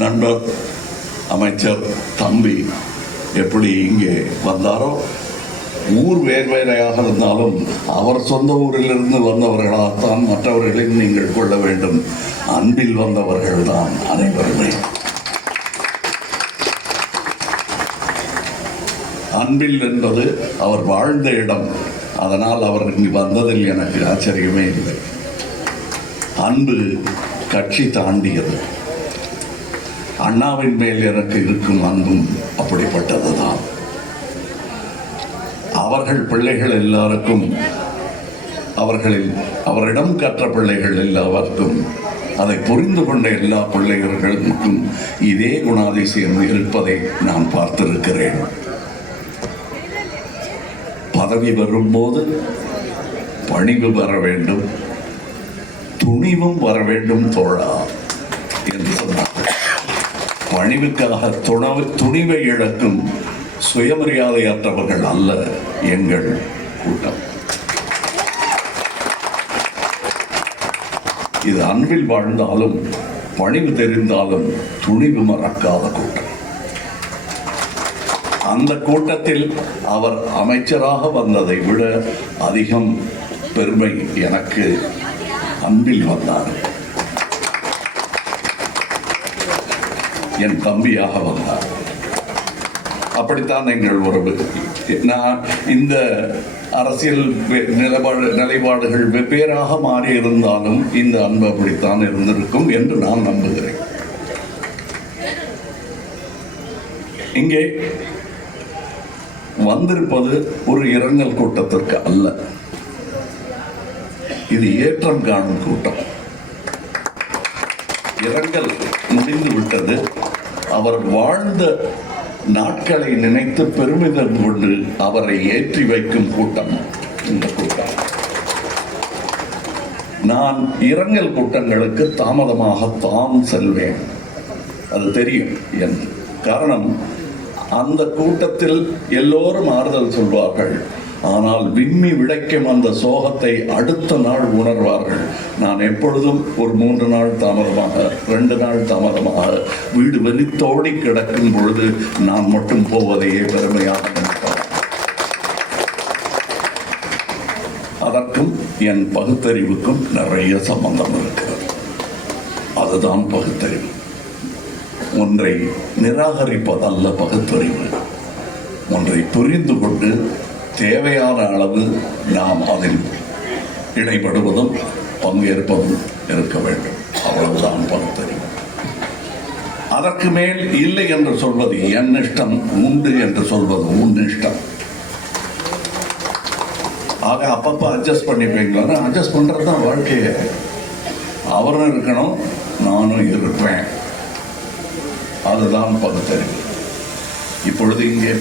நண்பர் அமைச்சர் தம்பி எப்படி இங்கே வந்தாரோ, ஊர் வேறுவேறையாக இருந்தாலும் அவர் சொந்த ஊரிலிருந்து வந்தவர்களாகத்தான் மற்றவர்களையும் நீங்கள் கொள்ள வேண்டும். அன்பில் வந்தவர்கள் தான் அனைவருமே. அன்பில் என்பது அவர் வாழ்ந்த இடம். அதனால் அவர் இங்கு வந்ததில் எனக்கு ஆச்சரியமே இல்லை. அன்பு கட்சி தாண்டியது. அண்ணாவின் மேல் எனக்கு இருக்கும் அன்பும் அப்படிப்பட்டதுதான். அவர்கள் பிள்ளைகள் எல்லாருக்கும், அவரிடம் கற்ற பிள்ளைகள் எல்லாருக்கும், அதை புரிந்து கொண்ட எல்லா பிள்ளைகளுக்கும் இதே குணாதிசயம் இருப்பதை நான் பார்த்திருக்கிறேன். பதவி வரும்போது பணிவு வர வேண்டும், துணிவும் வர வேண்டும் தோழா என்று சொன்னார்கள். பணிவுக்காக துணிவை இழக்கும் சுயமரியாதையற்றவர்கள் அல்ல எங்கள் கூட்டம். இது அன்பில் வாழ்ந்தாலும் பணிவு தெரிந்தாலும் துணிவு மறக்காத கூட்டம். அந்த கூட்டத்தில் அவர் அமைச்சராக வந்ததை விட அதிகம் பெருமை எனக்கு அன்பில் வந்தார். என் தம்பியாக வந்தார். அப்படித்தான் எங்கள் உறவு. நான் இந்த அரசியல் நிலைப்பாடுகள் வெவ்வேறாக மாறி இருந்தாலும் இந்த அன்பு அப்படித்தான் இருந்திருக்கும் என்று நான் நம்புகிறேன். இங்கே வந்திருப்பது ஒரு இரங்கல் கூட்டத்திற்கு அல்ல, இது ஏற்றம் காணும் கூட்டம். இரங்கல் முடிந்து விட்டது. அவர் வாழ்ந்த நாட்களை நினைத்து பெருமிதம் கொண்டு அவரை ஏற்றி வைக்கும் கூட்டம் இந்த கூட்டம். நான் இரங்கல் கூட்டங்களுக்கு தாமதமாகத்தான் செல்வேன், அது தெரியும். என் காரணம், அந்த கூட்டத்தில் எல்லோரும் ஆறுதல் சொல்வார்கள், ஆனால் விம்மி விடைக்கும் அந்த சோகத்தை அடுத்த நாள் உணர்வார்கள். நான் எப்பொழுதும் ஒரு 3 நாள் தாமதமாக, 2 நாள் தாமதமாக வீடு வெளித்தோடி கிடக்கும் பொழுது நான் மட்டும் போவதையே பெருமையாக நினைப்பார். அதற்கும் என் பகுத்தறிவுக்கும் நிறைய சம்பந்தம் இருக்கிறது. அதுதான் பகுத்தறிவு. ஒன்றை நிராகரிப்பதல்ல பகுத்தறிவு. ஒன்றை புரிந்து கொண்டு தேவையான அளவு நாம் அதில் இடைபடுவதும் பங்கேற்பதும் இருக்க வேண்டும். அவ்வளவுதான் பகுத்தறிவு. அதற்கு மேல் இல்லை என்று சொல்வது என் இஷ்டம், உண்டு என்று சொல்வது உன் இஷ்டம். ஆக அப்பப்ப அட்ஜஸ்ட் பண்ணிப்பீங்களா? அட்ஜஸ்ட் பண்றதுதான் வாழ்க்கையை. அவரும் இருக்கணும், நானும் இருப்பேன். அதுதான் பகுத்தறிவு. இப்பொழுது இங்கே